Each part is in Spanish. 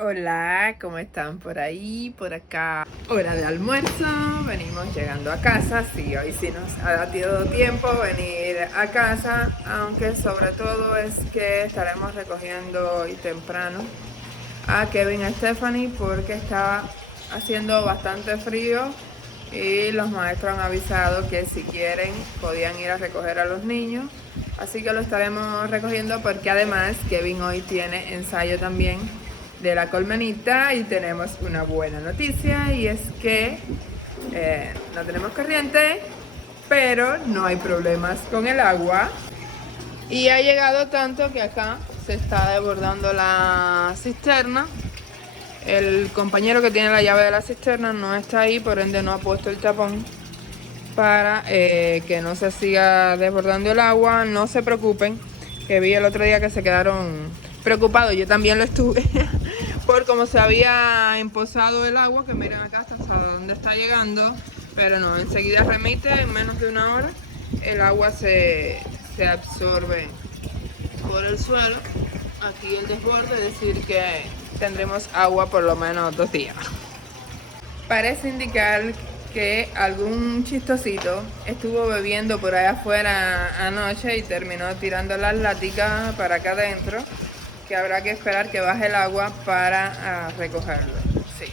Hola, ¿cómo están por ahí? Por acá, hora de almuerzo, venimos llegando a casa. Sí, hoy sí nos ha dado tiempo venir a casa, aunque sobre todo es que estaremos recogiendo hoy temprano a Kevin y Stephanie porque está haciendo bastante frío y los maestros han avisado que si quieren podían ir a recoger a los niños, así que lo estaremos recogiendo porque además Kevin hoy tiene ensayo también de la colmenita y tenemos una buena noticia y es que no tenemos corriente, pero no hay problemas con el agua y ha llegado tanto que acá se está desbordando la cisterna. El compañero que tiene la llave de la cisterna no está ahí, por ende no ha puesto el tapón para que no se siga desbordando el agua. No se preocupen, que vi el otro día que se quedaron preocupados, yo también lo estuve, por cómo se había empozado el agua, que miren acá hasta dónde está llegando, pero no, enseguida remite, en menos de una hora el agua se absorbe por el suelo. Aquí el desborde, es decir que tendremos agua por lo menos 2 días. Parece indicar que algún chistosito estuvo bebiendo por allá afuera anoche y terminó tirando las láticas para acá adentro, que habrá que esperar que baje el agua para recogerlo. Sí.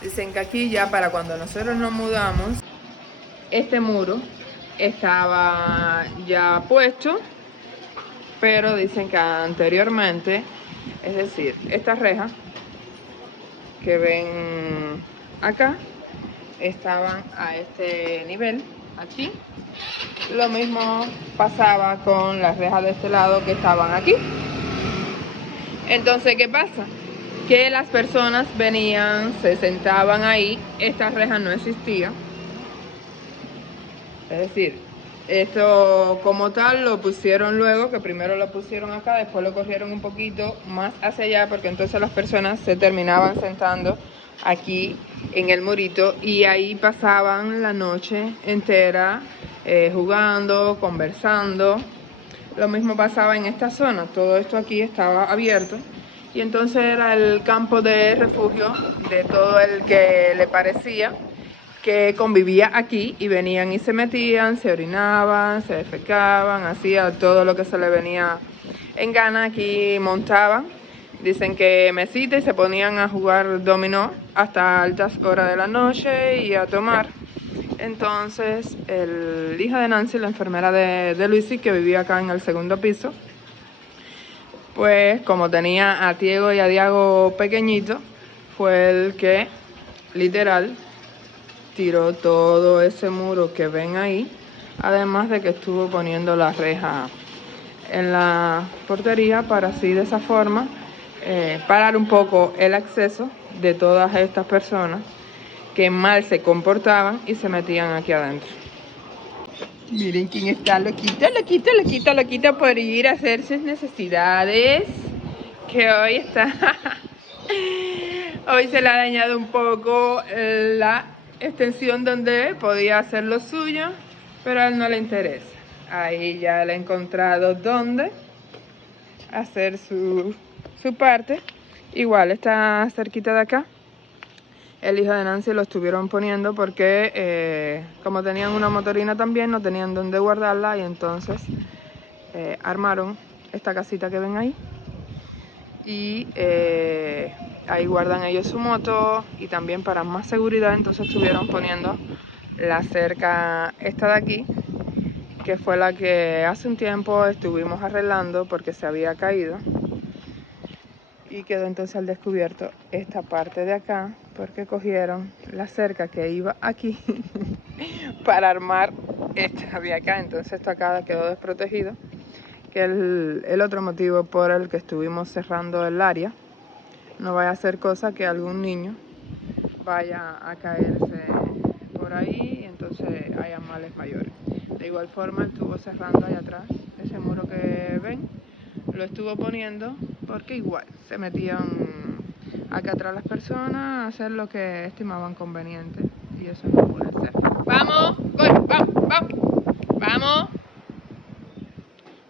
Dicen que aquí ya para cuando nosotros nos mudamos, este muro estaba ya puesto, pero dicen que anteriormente, es decir, estas rejas que ven acá estaban a este nivel, aquí. Lo mismo pasaba con las rejas de este lado que estaban aquí. Entonces, ¿qué pasa? Que las personas venían, se sentaban ahí, esta reja no existía. Es decir, esto como tal lo pusieron luego, que primero lo pusieron acá, después lo corrieron un poquito más hacia allá, porque entonces las personas se terminaban sentando aquí en el murito y ahí pasaban la noche entera jugando, conversando. Lo mismo pasaba en esta zona, todo esto aquí estaba abierto y entonces era el campo de refugio de todo el que le parecía que convivía aquí y venían y se metían, se orinaban, se defecaban, hacía todo lo que se le venía en gana. Aquí montaban, dicen que mesita, y se ponían a jugar dominó hasta altas horas de la noche y a tomar. Entonces el hijo de Nancy, la enfermera de Luisi, que vivía acá en el segundo piso, pues como tenía a Diego y a Diago pequeñito, fue el que literal tiró todo ese muro que ven ahí, además de que estuvo poniendo la reja en la portería para así de esa forma parar un poco el acceso de todas estas personas que mal se comportaban y se metían aquí adentro. Miren quién está loquito por ir a hacer sus necesidades, que hoy está hoy se le ha dañado un poco la extensión donde podía hacer lo suyo, pero a él no le interesa. Ahí ya le he encontrado dónde hacer su parte. Igual está cerquita de acá. El hijo de Nancy lo estuvieron poniendo porque como tenían una motorina también, no tenían dónde guardarla y entonces armaron esta casita que ven ahí. Y ahí guardan ellos su moto y también para más seguridad entonces estuvieron poniendo la cerca esta de aquí, que fue la que hace un tiempo estuvimos arreglando porque se había caído y quedó entonces al descubierto esta parte de acá porque cogieron la cerca que iba aquí para armar esta de acá. Entonces esto acá quedó desprotegido, que es el otro motivo por el que estuvimos cerrando el área. No vaya a ser cosa que algún niño vaya a caerse por ahí y entonces haya males mayores. De igual forma estuvo cerrando ahí atrás ese muro que ven, lo estuvo poniendo porque igual se metían acá atrás las personas a hacer lo que estimaban conveniente y eso no puede ser. ¡Vamos! ¡Corre! ¡Vamos! ¡Vamos! ¡Vamos!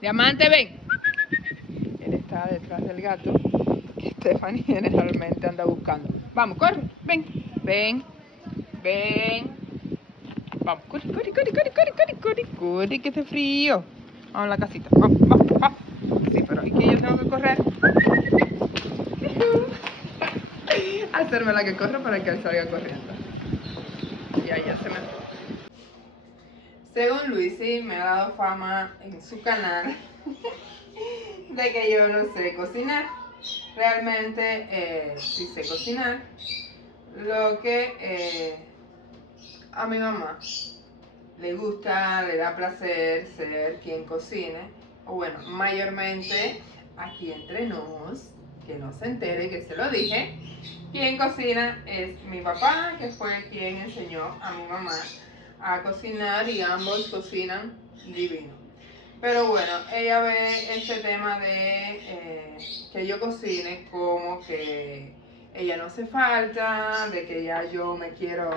¡Diamante, ven! Él está detrás del gato, que Stephanie generalmente anda buscando. Vamos, corre, ven, ven, ven. Vamos, corre, corre, corre, corre, corre, corre, corre, corre, que hace frío. Vamos a la casita, vamos, vamos, vamos. Sí, pero aquí yo tengo que correr. Hacerme la que corre para que él salga corriendo. Y ahí ya se me fue. Según Luisi, me ha dado fama en su canal de que yo no sé cocinar. Realmente sí sé cocinar. Lo que a mi mamá le gusta, le da placer ser quien cocine. O bueno, mayormente aquí entre nos, que no se entere que se lo dije, quien cocina es mi papá, que fue quien enseñó a mi mamá a cocinar y ambos cocinan divino. Pero bueno, ella ve este tema de que yo cocine como que ella no hace falta, de que ya yo me quiero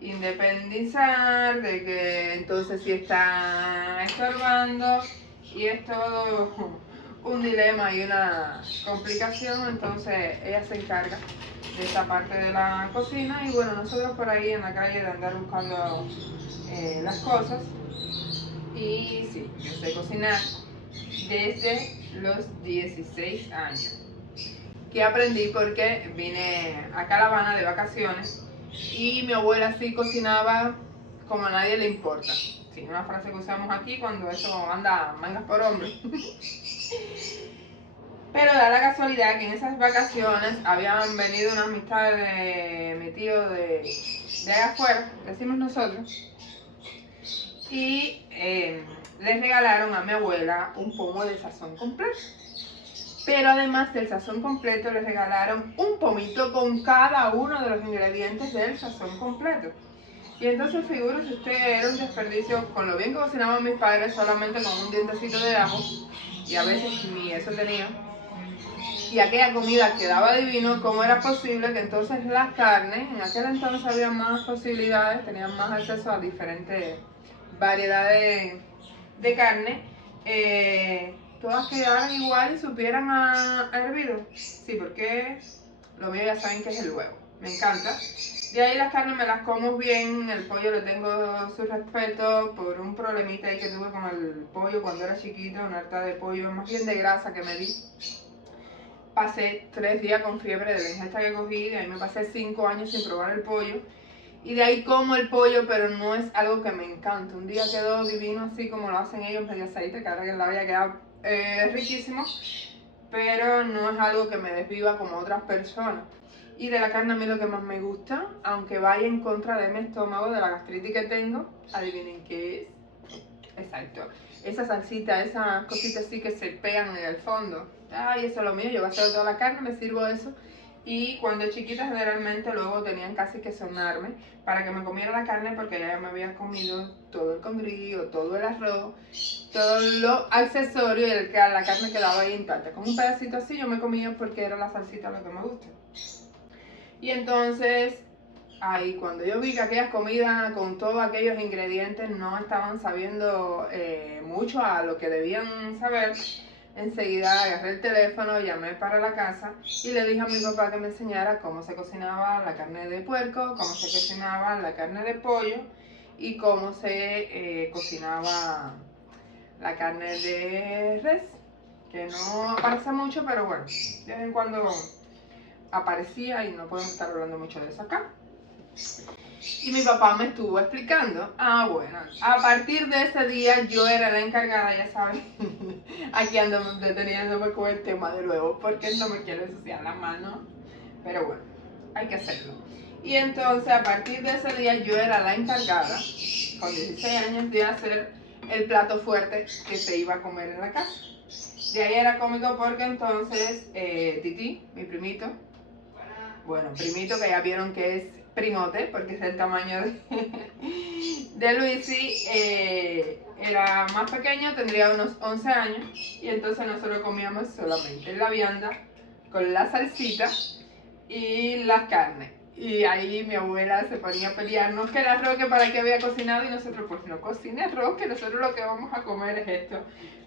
independizar, de que entonces sí está estorbando y es todo un dilema y una complicación. Entonces ella se encarga de esta parte de la cocina y bueno, nosotros por ahí en la calle de andar buscando las cosas. Y sí, yo sé cocinar desde los 16 años, que aprendí porque vine acá a La Habana de vacaciones y mi abuela sí cocinaba como a nadie le importa. Sí, una frase que usamos aquí cuando eso anda mangas por hombro. Pero da la casualidad que en esas vacaciones habían venido una amistad de mi tío de allá afuera, decimos nosotros, y les regalaron a mi abuela un pomo de sazón completo. Pero además del sazón completo, les regalaron un pomito con cada uno de los ingredientes del sazón completo. Y entonces figúrese usted, era un desperdicio, con lo bien que cocinaban mis padres, solamente con un dientecito de ajo, y a veces ni eso tenía. Y aquella comida quedaba divino. ¿Cómo era posible que entonces las carnes, en aquel entonces había más posibilidades, tenían más acceso a diferentes variedades de carne, todas quedaran igual y supieran a hervido? Sí, porque lo mío ya saben que es el huevo, me encanta. De ahí las carnes me las como bien, el pollo le tengo su respeto por un problemita ahí que tuve con el pollo cuando era chiquito, una harta de pollo, más bien de grasa que me di. Pasé 3 días con fiebre de la ingesta que cogí, de ahí me pasé 5 años sin probar el pollo. Y de ahí como el pollo, pero no es algo que me encanta. Un día quedó divino así como lo hacen ellos, medio aceite, que ahora que en la vida queda riquísimo. Pero no es algo que me desviva como otras personas. Y de la carne a mí lo que más me gusta, aunque vaya en contra de mi estómago, de la gastritis que tengo, adivinen qué es. Exacto. Esa salsita, esas cositas así que se pegan en el fondo. Ay, eso es lo mío, yo vacío toda la carne, me sirvo eso. Y cuando chiquita generalmente luego tenían casi que sonarme para que me comiera la carne porque ya me había comido todo el congrillo, todo el arroz, todo lo accesorio y la carne quedaba ahí intacta. Con un pedacito así yo me comía porque era la salsita lo que me gusta. Y entonces ahí cuando yo vi que aquellas comidas con todos aquellos ingredientes no estaban sabiendo mucho a lo que debían saber, enseguida agarré el teléfono, llamé para la casa y le dije a mi papá que me enseñara cómo se cocinaba la carne de puerco, cómo se cocinaba la carne de pollo y cómo se cocinaba la carne de res, que no aparece mucho, pero bueno, de vez en cuando aparecía y no podemos estar hablando mucho de eso acá. Y mi papá me estuvo explicando. Ah, bueno, a partir de ese día yo era la encargada, ya saben. Aquí ando deteniéndome con el tema de nuevo porque no me quiero ensuciar las manos. Pero bueno, hay que hacerlo. Y entonces a partir de ese día yo era la encargada, con 16 años, de hacer el plato fuerte que se iba a comer en la casa. De ahí era cómico porque entonces Titi, mi primito, bueno, primito que ya vieron que es primote, porque es el tamaño de Luisi, era más pequeño, tendría unos 11 años, y entonces nosotros comíamos solamente la vianda con la salsita y las carnes. Y ahí mi abuela se ponía a pelearnos que el arroz que para qué había cocinado y nosotros pues no cocine arroz, que nosotros lo que vamos a comer es esto.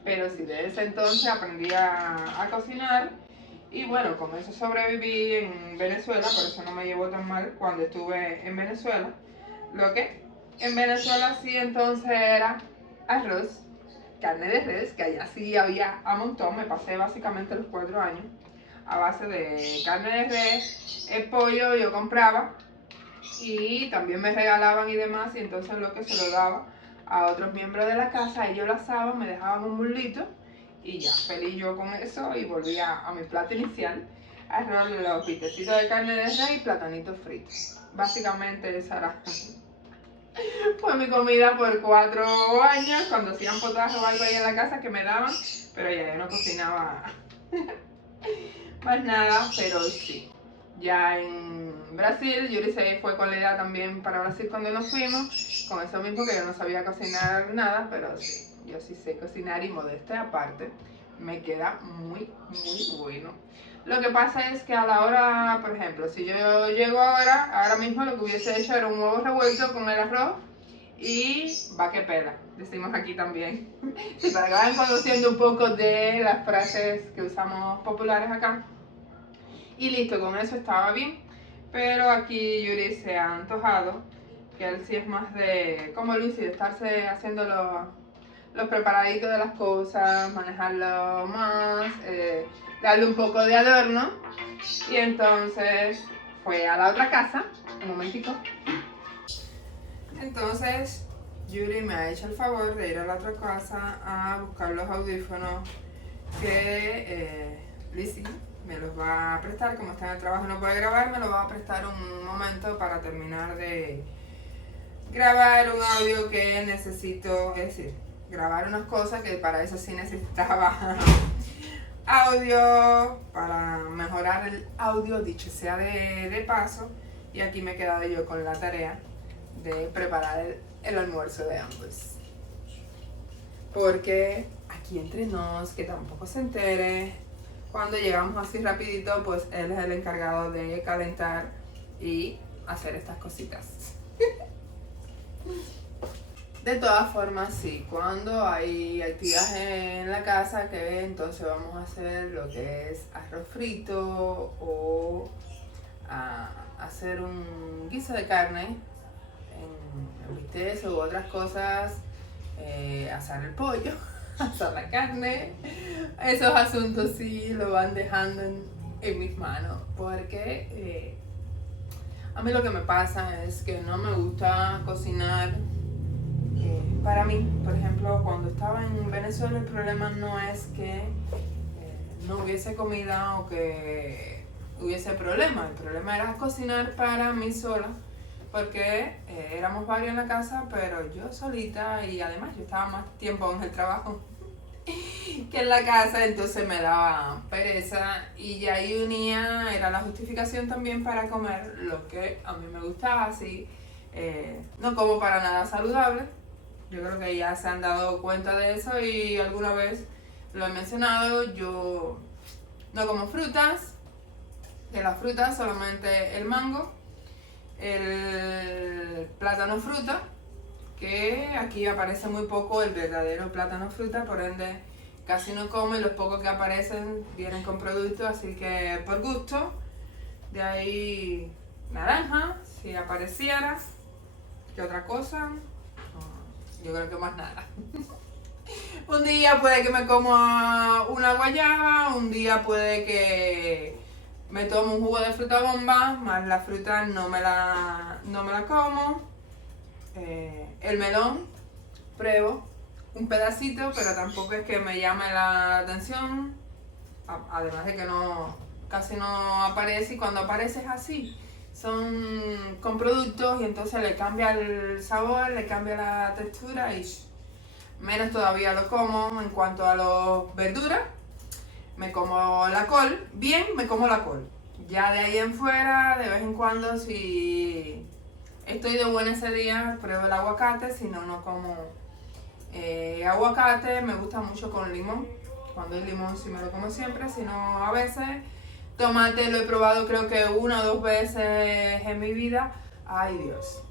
Pero sí, desde ese entonces aprendí a cocinar Y bueno, con eso sobreviví en Venezuela, por eso no me llevó tan mal cuando estuve en Venezuela. Lo que en Venezuela sí entonces era arroz, carne de res, que allá sí había a montón. Me pasé básicamente los 4 años a base de carne de res, el pollo yo compraba y también me regalaban y demás, y entonces lo que se lo daba a otros miembros de la casa, ellos lo asaban, me dejaban un mulito y ya, feliz yo con eso y volvía a mi plato inicial, arroz, los bistecitos de carne de res y platanitos fritos. Básicamente esa era fue mi comida por 4 años, cuando hacían potaje o algo ahí en la casa que me daban, pero ya yo no cocinaba más nada, pero sí. Ya en Brasil, Yuri se fue con la idea también para Brasil cuando nos fuimos, con eso mismo que yo no sabía cocinar nada, pero sí, yo sí sé cocinar y modestia aparte, me queda muy bueno. Lo que pasa es que a la hora, por ejemplo, si yo llego ahora mismo lo que hubiese hecho era un huevo revuelto con el arroz y va que pela, decimos aquí también. Sí, para que vayan conociendo un poco de las frases que usamos populares acá. Y listo, con eso estaba bien. Pero aquí Yuri se ha antojado, que él sí es más de, como Luis, de estarse haciendo los preparaditos de las cosas, manejarlo más, darle un poco de adorno. Y entonces fue a la otra casa, un momentico. Entonces Yuri me ha hecho el favor de ir a la otra casa a buscar los audífonos que Lizzie me los va a prestar. Como está en el trabajo y no puede grabar, me los va a prestar un momento para terminar de grabar un audio que necesito, es decir, grabar unas cosas que para eso sí necesitaba audio, para mejorar el audio, dicho sea de paso. Y aquí me he quedado yo con la tarea de preparar el almuerzo de ambos. Porque aquí entre nos, que tampoco se entere, cuando llegamos así rapidito, pues él es el encargado de calentar y hacer estas cositas. De todas formas, sí, cuando hay actividades en la casa, que entonces vamos a hacer lo que es arroz frito o hacer un guiso de carne en bistec u otras cosas, asar el pollo, asar la carne. Esos asuntos sí lo van dejando en mis manos, porque a mí lo que me pasa es que no me gusta cocinar para mí. Por ejemplo, cuando estaba en Venezuela, el problema no es que no hubiese comida o que hubiese problema. El problema era cocinar para mí sola, porque éramos varios en la casa, pero yo solita, y además yo estaba más tiempo en el trabajo que en la casa, entonces me daba pereza, y ya ahí unía, era la justificación también para comer lo que a mí me gustaba, así no como para nada saludable. Yo creo que ya se han dado cuenta de eso y alguna vez lo he mencionado. Yo no como frutas, de las frutas solamente el mango, el plátano fruta, que aquí aparece muy poco el verdadero plátano fruta, por ende casi no como, y los pocos que aparecen vienen con productos, así que por gusto. De ahí naranja, si apareciera. ¿Qué otra cosa? Yo creo que más nada. Un día puede que me coma una guayaba, un día puede que me tomo un jugo de fruta bomba, más la fruta no me la como. El melón, pruebo un pedacito, pero tampoco es que me llame la atención. Además de que casi no aparece, y cuando aparece es así. Son con productos y entonces le cambia el sabor, le cambia la textura y menos todavía lo como. En cuanto a las verduras, me como la col, bien me como la col. Ya de ahí en fuera, de vez en cuando, si estoy de buena ese día, pruebo el aguacate, si no, no como aguacate. Me gusta mucho con limón. Cuando hay limón sí me lo como siempre, si no a veces. Tomate lo he probado creo que 1 o 2 veces en mi vida. Ay Dios.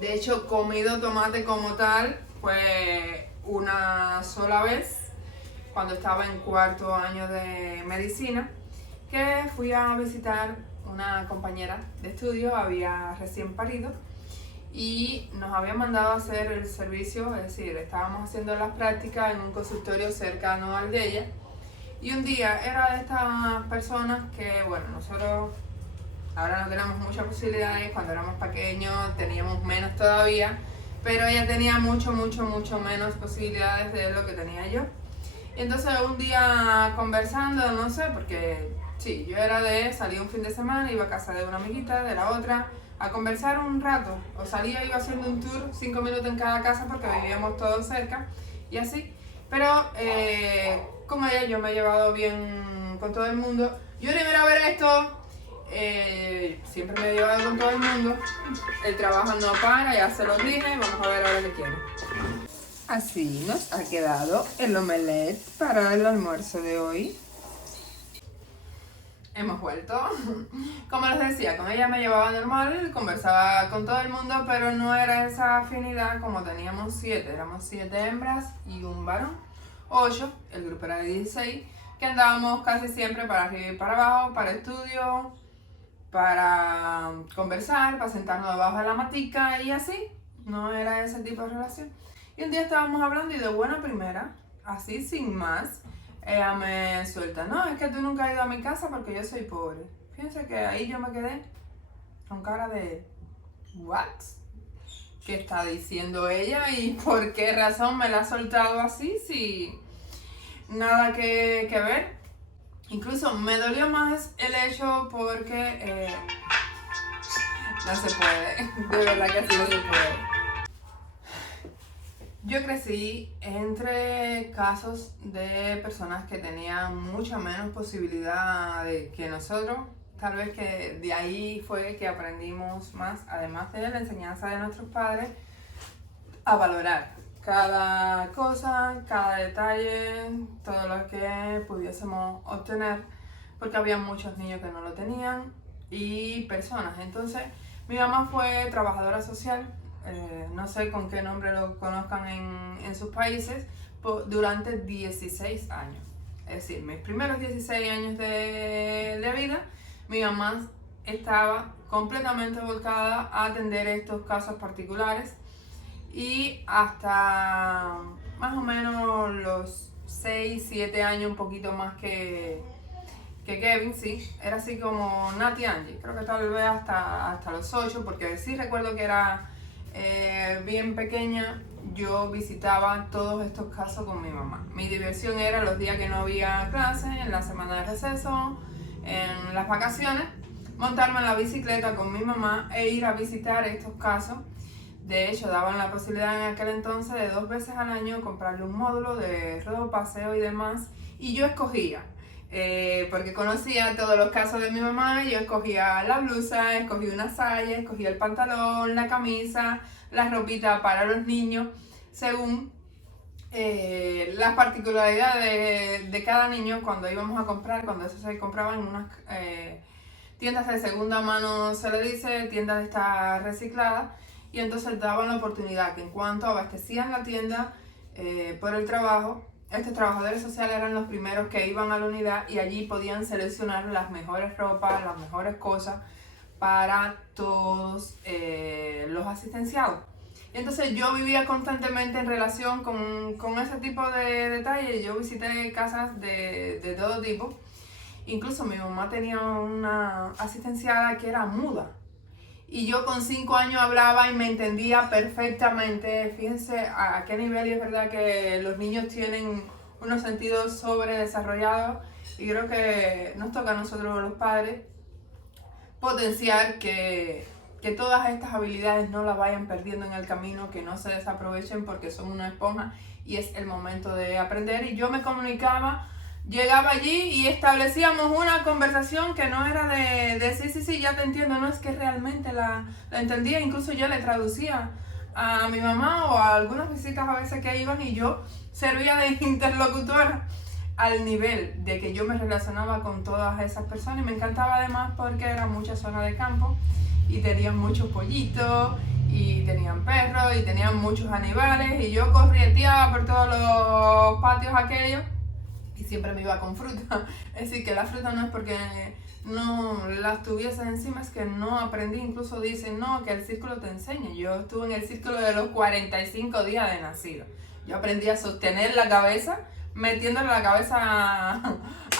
De hecho, comido tomate como tal fue una sola vez, cuando estaba en 4º año de medicina. que fui a visitar una compañera de estudio, había recién parido y nos habían mandado a hacer el servicio, es decir, estábamos haciendo las prácticas en un consultorio cercano al de ella. Y un día era de estas personas que, bueno, nosotros ahora no tenemos muchas posibilidades, cuando éramos pequeños teníamos menos todavía, pero ella tenía mucho menos posibilidades de lo que tenía yo. Y entonces un día conversando, no sé, porque sí, yo era de salir un fin de semana, iba a casa de una amiguita, de la otra, a conversar un rato, o salía, iba haciendo un tour, 5 minutos en cada casa porque vivíamos todos cerca y así. Pero con ella yo me he llevado bien con todo el mundo. Yo primero a ver esto, siempre me he llevado con todo el mundo. El trabajo no para, ya se lo dije, vamos a ver ahora qué quiero. Así nos ha quedado el omelette para el almuerzo de hoy. Hemos vuelto. Como les decía, con ella me llevaba normal, conversaba con todo el mundo, pero no era esa afinidad como teníamos 7. Éramos 7 hembras y un varón. 8, el grupo era de 16, que andábamos casi siempre para arriba y para abajo, para estudio, para conversar, para sentarnos debajo de la matica y así. No era ese tipo de relación. Y un día estábamos hablando y de buena primera, así sin más, ella me suelta, no, es que tú nunca has ido a mi casa porque yo soy pobre. Fíjense que ahí yo me quedé con cara de, ¿what? ¿Qué está diciendo ella y por qué razón me la ha soltado así si nada que ver? Incluso me dolió más el hecho porque no se puede, de verdad que así no se puede. Yo crecí entre casos de personas que tenían mucha menos posibilidad que nosotros. Tal vez que de ahí fue que aprendimos más, además de la enseñanza de nuestros padres, a valorar cada cosa, cada detalle, todo lo que pudiésemos obtener, porque había muchos niños que no lo tenían y personas. Entonces, mi mamá fue trabajadora social. No sé con qué nombre lo conozcan en sus países, durante 16 años. Es decir, mis primeros 16 años de vida, mi mamá estaba completamente volcada a atender estos casos particulares y hasta más o menos los 6, 7 años, un poquito más que Kevin, sí, era así como Nati Angie, creo que tal vez hasta los 8, porque sí recuerdo que era bien pequeña, yo visitaba todos estos casos con mi mamá. Mi diversión era los días que no había clase, en la semana de receso, en las vacaciones, montarme en la bicicleta con mi mamá e ir a visitar estos casos. De hecho, daban la posibilidad en aquel entonces de 2 veces al año comprarle un módulo de ruedo, paseo y demás, y yo escogía. Porque conocía todos los casos de mi mamá, yo escogía la blusa, escogía una saya, escogía el pantalón, la camisa, la ropita para los niños, según las particularidades de cada niño cuando íbamos a comprar, cuando eso se compraba en unas tiendas de segunda mano, se le dice, tiendas de estas recicladas, y entonces daban la oportunidad que en cuanto abastecían la tienda por el trabajo, estos trabajadores sociales eran los primeros que iban a la unidad y allí podían seleccionar las mejores ropas, las mejores cosas para todos los asistenciados. Entonces yo vivía constantemente en relación con ese tipo de detalles. Yo visité casas de todo tipo. Incluso mi mamá tenía una asistenciada que era muda. Y yo con 5 años hablaba y me entendía perfectamente. Fíjense a qué nivel, y es verdad que los niños tienen unos sentidos sobredesarrollados y creo que nos toca a nosotros los padres potenciar que todas estas habilidades no las vayan perdiendo en el camino, que no se desaprovechen porque son una esponja y es el momento de aprender. Y yo me comunicaba, llegaba allí y establecíamos una conversación que no era de sí, ya te entiendo, no, es que realmente la entendía. Incluso yo le traducía a mi mamá o a algunas visitas a veces que iban y yo servía de interlocutora al nivel de que yo me relacionaba con todas esas personas. Y me encantaba además porque era mucha zona de campo y tenían muchos pollitos y tenían perros y tenían muchos animales y yo corrieteaba por todos los patios aquellos. Y siempre me iba con fruta. Es decir, que la fruta no es porque no las tuviese encima, es que no aprendí. Incluso dicen, no, que el círculo te enseña. Yo estuve en el círculo de los 45 días de nacido. Yo aprendí a sostener la cabeza, metiéndole la cabeza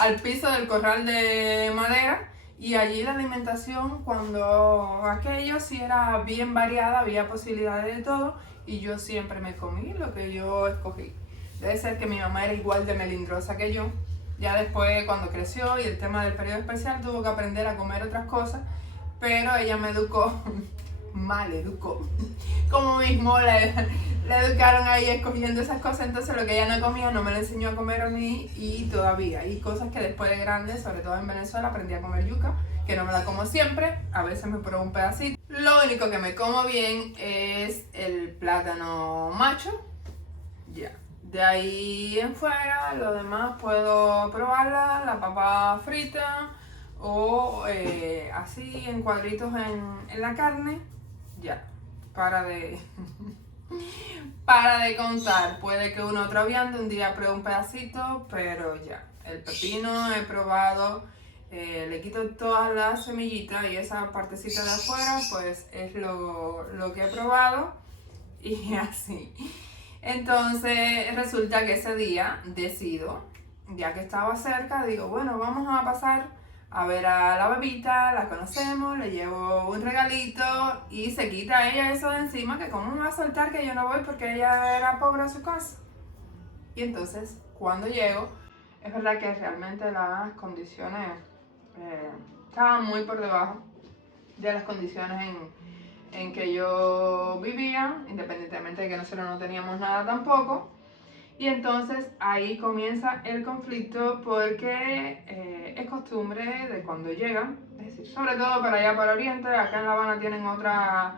al piso del corral de madera. Y allí la alimentación, cuando aquello sí era bien variada, había posibilidades de todo. Y yo siempre me comí lo que yo escogí. Debe ser que mi mamá era igual de melindrosa que yo. Ya después, cuando creció y el tema del periodo especial, tuvo que aprender a comer otras cosas, pero ella me educó, mal educó, como mismo le educaron ahí escogiendo esas cosas. Entonces lo que ella no comía no me lo enseñó a comer a mí, y todavía hay cosas que después de grande, sobre todo en Venezuela, aprendí a comer yuca, que no me la como siempre, a veces me pruebo un pedacito. Lo único que me como bien es el plátano macho, ya. De ahí en fuera, lo demás puedo probarla, la papa frita o así en cuadritos en la carne, ya, para de, para de contar. Puede que uno otro viande un día pruebe un pedacito, pero ya. El pepino he probado, le quito todas las semillitas y esa partecita de afuera, pues es lo que he probado y así. Entonces resulta que ese día decido, ya que estaba cerca, digo, bueno, vamos a pasar a ver a la bebita, la conocemos, le llevo un regalito y se quita ella eso de encima, que cómo me va a soltar que yo no voy porque ella era pobre a su casa. Y entonces cuando llego, es verdad que realmente las condiciones estaban muy por debajo de las condiciones en que yo vivía, independientemente de que nosotros no teníamos nada tampoco. Y entonces ahí comienza el conflicto porque es costumbre de cuando llegan, es decir, sobre todo para allá para Oriente, acá en La Habana tienen otras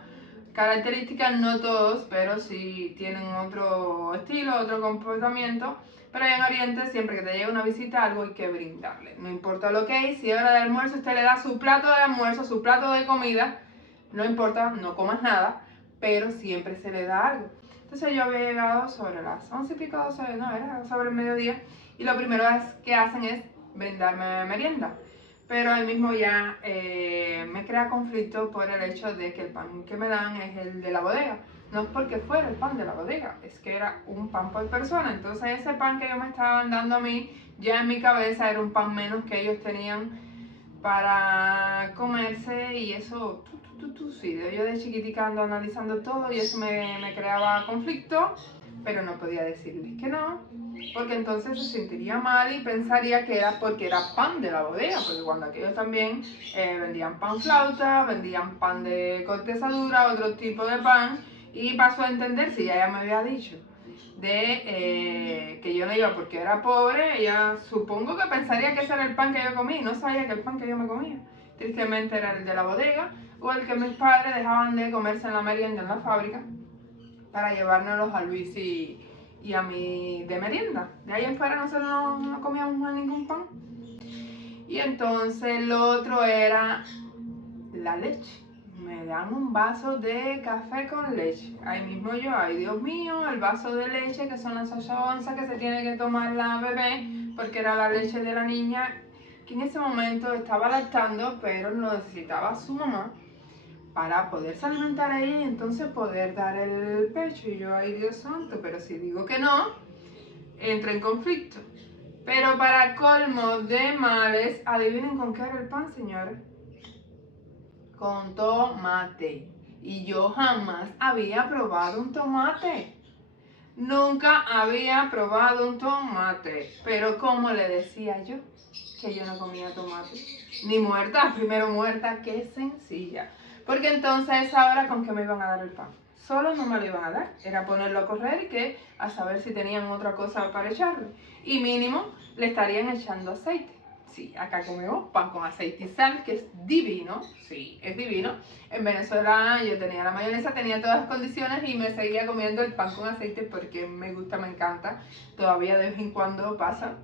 características, no todos, pero sí tienen otro estilo, otro comportamiento. Pero allá en Oriente, siempre que te llega una visita, algo hay que brindarle. No importa lo que hay, si es hora de almuerzo, usted le da su plato de almuerzo, su plato de comida, no importa, no comas nada, pero siempre se le da algo. Entonces yo había llegado sobre las 11 y pico, 12, no, era sobre el mediodía, y lo primero que hacen es brindarme merienda. Pero ahí mismo ya me crea conflicto por el hecho de que el pan que me dan es el de la bodega. No es porque fuera el pan de la bodega, es que era un pan por persona. Entonces ese pan que ellos me estaban dando a mí, ya en mi cabeza era un pan menos que ellos tenían para comerse, y eso, sí, yo de chiquitica ando analizando todo y eso me creaba conflicto, pero no podía decirles que no, porque entonces se sentiría mal y pensaría que era porque era pan de la bodega, porque cuando aquellos también vendían pan flauta, vendían pan de corteza dura, otro tipo de pan, y pasó a entender, si ella me había dicho que yo no iba porque era pobre, ella supongo que pensaría que ese era el pan que yo comí, y no sabía que el pan que yo me comía tristemente era el de la bodega, o el que mis padres dejaban de comerse en la merienda en la fábrica para llevárnoslos a Luis y a mí de merienda. De ahí en fuera nosotros no comíamos más ningún pan. Y entonces lo otro era la leche. Me dan un vaso de café con leche. Ahí mismo yo, ay Dios mío, el vaso de leche, que son las 8 onzas que se tiene que tomar la bebé, porque era la leche de la niña, que en ese momento estaba lactando, pero lo necesitaba su mamá para poderse alimentar a ella y entonces poder dar el pecho. Y yo, ay Dios santo, pero si digo que no, entro en conflicto. Pero para colmo de males, adivinen con qué era el pan, señores. Con tomate. Y yo jamás había probado un tomate. Nunca había probado un tomate. Pero como le decía yo, que yo no comía tomate. Ni muerta, primero muerta, qué sencilla. Porque entonces ahora con qué me iban a dar el pan. Solo no me lo iban a dar. Era ponerlo a correr y que a saber si tenían otra cosa para echarle. Y mínimo le estarían echando aceite. Sí, acá comemos pan con aceite y sal, que es divino. Sí, es divino. En Venezuela yo tenía la mayonesa, tenía todas las condiciones y me seguía comiendo el pan con aceite porque me gusta, me encanta. Todavía de vez en cuando pasa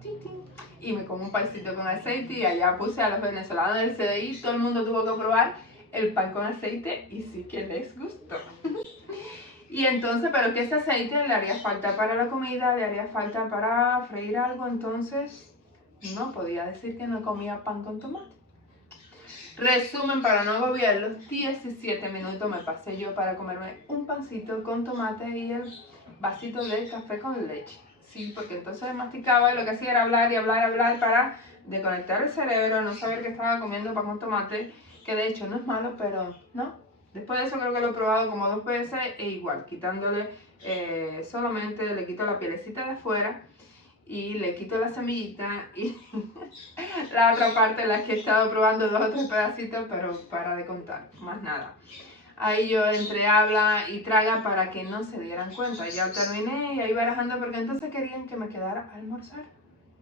y me como un pancito con aceite, y allá puse a los venezolanos del CDI, todo el mundo tuvo que probar el pan con aceite y sí que les gustó. Y entonces, pero que ese aceite le haría falta para la comida, le haría falta para freír algo, entonces no podía decir que no comía pan con tomate. Resumen, para no agobiarlos, 17 minutos me pasé yo para comerme un pancito con tomate y el vasito de café con leche. Sí, porque entonces masticaba y lo que hacía era hablar y hablar, hablar para desconectar el cerebro, no saber que estaba comiendo pan con tomate, que de hecho no es malo, pero no. Después de eso creo que lo he probado como 2 veces e igual, quitándole solamente, le quito la pielecita de afuera y le quito la semillita y la otra parte la que he estado probando 2 o 3 pedacitos, pero para de contar, más nada. Ahí yo entre habla y traga para que no se dieran cuenta. Ya terminé y ahí barajando porque entonces querían que me quedara a almorzar.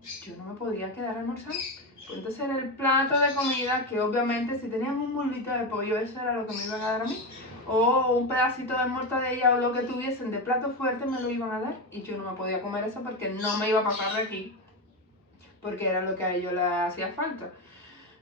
Yo no me podía quedar a almorzar. Pues entonces era el plato de comida que obviamente si tenían un mulito de pollo, eso era lo que me iban a dar a mí. O un pedacito de mortadella o lo que tuviesen de plato fuerte me lo iban a dar. Y yo no me podía comer eso porque no me iba a pasar de aquí. Porque era lo que a ellos les hacía falta.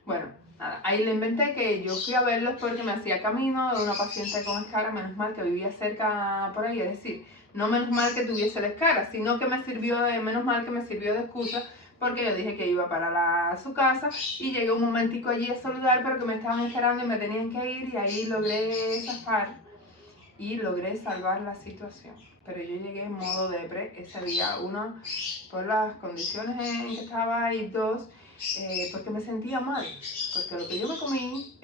Bueno, nada, ahí le inventé que yo fui a verlos porque me hacía camino de una paciente con escara, menos mal que vivía cerca por ahí, es decir, no menos mal que tuviese la escara, sino que menos mal que me sirvió de excusa porque yo dije que iba para su casa y llegué un momentico allí a saludar, pero que me estaban esperando y me tenían que ir y ahí logré zafar y logré salvar la situación. Pero yo llegué en modo depre ese día, uno, por las condiciones en que estaba y dos, porque me sentía mal, porque lo que yo me comí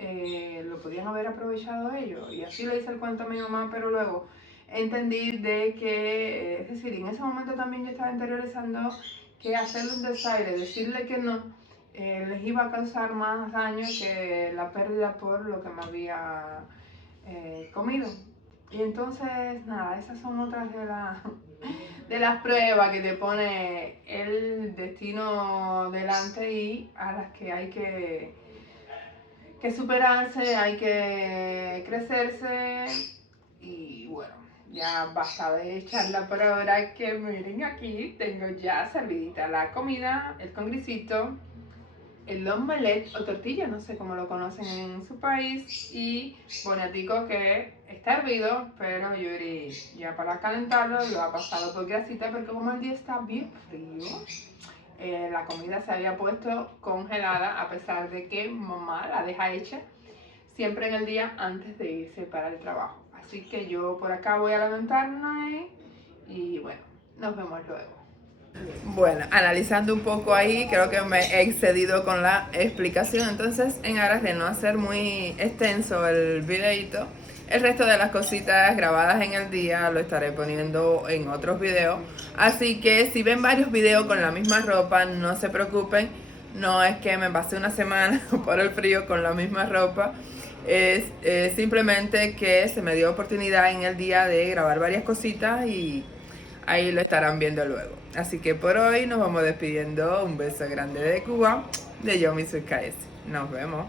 lo podían haber aprovechado ellos. Y así le hice el cuento a mi mamá, pero luego entendí de que, es decir, en ese momento también yo estaba interiorizando que hacerle un desaire, decirle que no, les iba a causar más daño que la pérdida por lo que me había comido. Y entonces, nada, esas son otras de las pruebas que te pone el destino delante y a las que hay que superarse, hay que crecerse y bueno, ya basta de charla por ahora, que miren aquí, tengo ya servidita la comida, el congrisito, el omelette o tortilla, no sé cómo lo conocen en su país, y bonatico que está hervido, pero yo iré ya para calentarlo, lo ha pasado por grasita porque como el día está bien frío, la comida se había puesto congelada a pesar de que mamá la deja hecha siempre en el día antes de irse para el trabajo. Así que yo por acá voy a levantarme y bueno, nos vemos luego. Bueno, analizando un poco ahí, creo que me he excedido con la explicación. Entonces, en aras de no hacer muy extenso el videito, el resto de las cositas grabadas en el día lo estaré poniendo en otros videos. Así que si ven varios videos con la misma ropa, no se preocupen. No es que me pasé una semana por el frío con la misma ropa. Es simplemente que se me dio oportunidad en el día de grabar varias cositas y ahí lo estarán viendo luego. Así que por hoy nos vamos despidiendo. Un beso grande de Cuba, de Yomi Soy KS. Nos vemos.